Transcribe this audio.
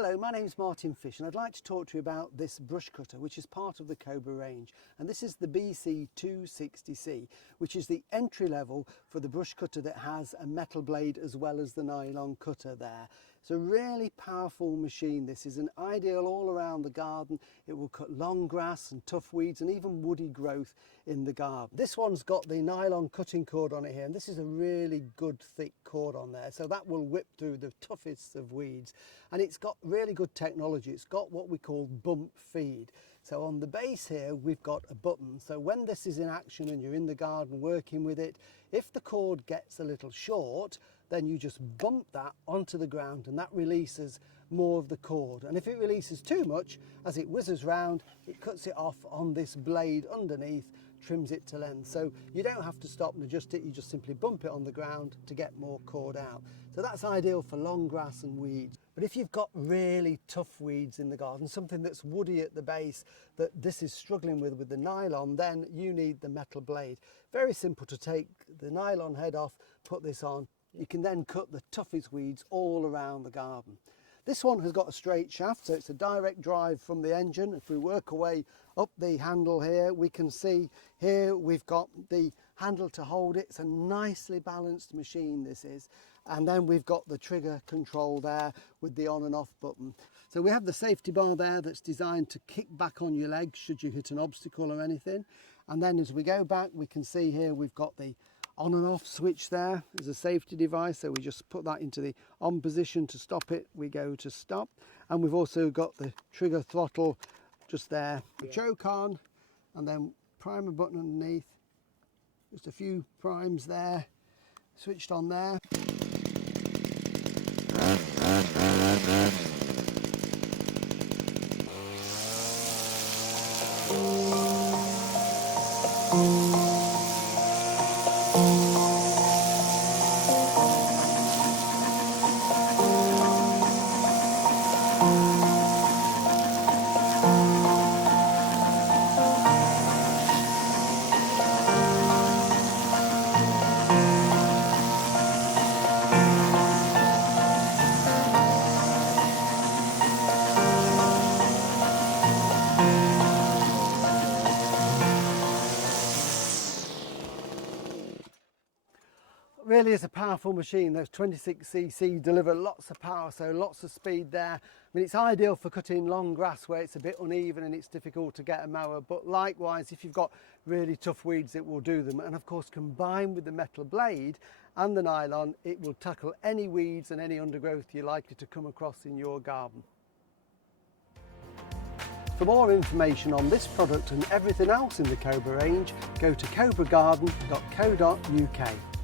Hello, my name is Martin Fish and I'd like to talk to you about this brush cutter which is part of the Cobra range, and this is the BC260C, which is the entry level for the brush cutter that has a metal blade as well as the nylon cutter there. It's a really powerful machine. This is an ideal all around the garden. It will cut long grass and tough weeds and even woody growth in the garden. This one's got the nylon cutting cord on it here, and this is a really good thick cord on there, so that will whip through the toughest of weeds. And it's got really good technology. It's got what we call bump feed. So on the base here we've got a button, so when this is in action and you're in the garden working with it, if the cord gets a little short, then you just bump that onto the ground and that releases more of the cord. And if it releases too much, as it whizzes round, it cuts it off on this blade underneath, trims it to length. So you don't have to stop and adjust it, you just simply bump it on the ground to get more cord out. So that's ideal for long grass and weeds. But if you've got really tough weeds in the garden, something that's woody at the base that this is struggling with the nylon, then you need the metal blade. Very simple to take the nylon head off, put this on. You can then cut the toughest weeds all around the garden. This one has got a straight shaft, so it's a direct drive from the engine. If we work away up the handle here, we can see here we've got the handle to hold it. It's a nicely balanced machine, this is. And then we've got the trigger control there with the on and off button. So we have the safety bar there that's designed to kick back on your legs should you hit an obstacle or anything. And then as we go back, we can see here we've got the on and off switch there as a safety device, so we just put that into the on position. To stop it, we go to stop. And we've also got the trigger throttle just there. We choke on and then primer button underneath, just a few primes there, switched on there. Really is a powerful machine. Those 26cc deliver lots of power, so lots of speed there. I mean, it's ideal for cutting long grass where it's a bit uneven and it's difficult to get a mower, but likewise if you've got really tough weeds it will do them. And of course, combined with the metal blade and the nylon, it will tackle any weeds and any undergrowth you're likely to come across in your garden. For more information on this product and everything else in the Cobra range, go to cobragarden.co.uk.